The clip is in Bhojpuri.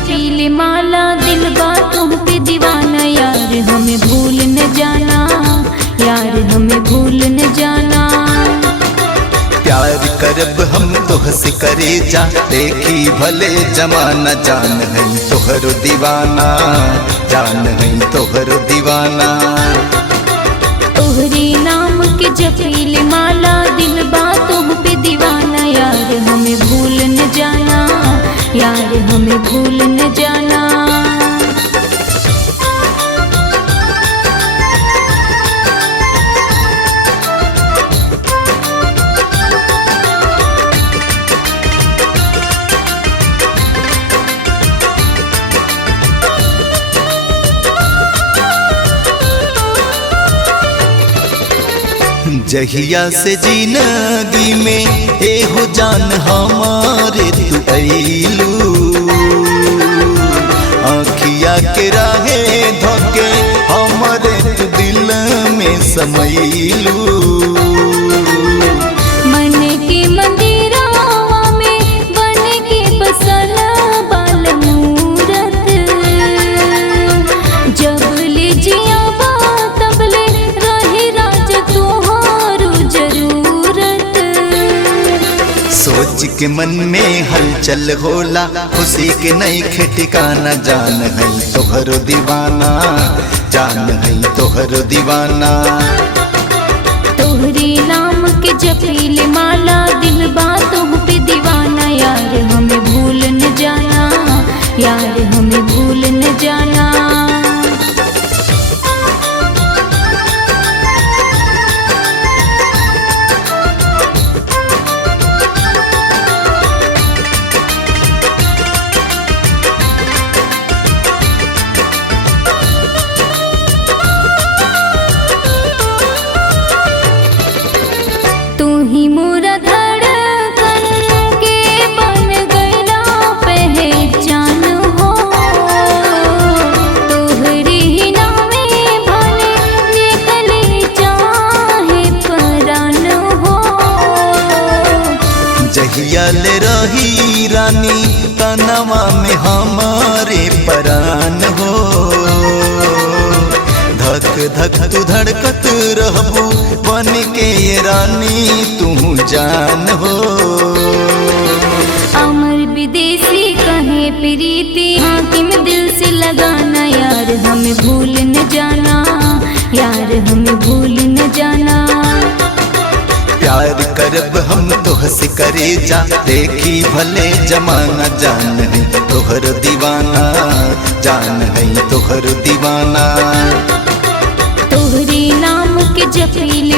जपीले माला दिल बा तुम पे दीवाना। यार हमें भूल न जाना, यार हमें भूल न जाना। प्यार करब हम तोहसे करे जा, देखी भले जमाना। जान है तोहरो दीवाना, जान है तोहरो दीवाना। तोहरे नाम के जपीले माला दिल बा तुम पे दीवाना। यार हमें भूल न जाना, यार हमें भूल न जाना। जहिया से जिंदगी में एहो जान हमारे तू अइलू, आँखिया के राहे धोके हमारे तू दिल में समैलू। मन के मंदिरवा में बन के बसल बाल मूरत। जब ले जियाबा तब ले रही राज तुहारो जरूरत। सोच के मन में हलचल होला, खुशी के नहीं खे ठिकाना। जान है तोहरो दीवाना, जान है तोहरो दीवाना। तोहरे नाम के जपीले माला दिल बा तुम पे दीवाना। यार हमें भूल न जाना, यार हमें भूल न जाना। तू ही मोरा धड़कन के बन गइला पहचान हो। तोहरे ही नामे भले निकले चाहे परान हो। जहिया ले रही रानी तनवा में हमारे परान हो। धक धक तू धड़कत रहबू बन के ये रानी तू जान हो। अमर विदेशी कहे प्रीति हाकिम दिल से लगाना। यार हमें भूल न जाना, यार हमें भूल न जाना। प्यार करब हम तोहसे करे जा, देखी भले जमाना। जान है तोहर दीवाना, जान है तोहर दीवाना। तोहरे नाम के जपीले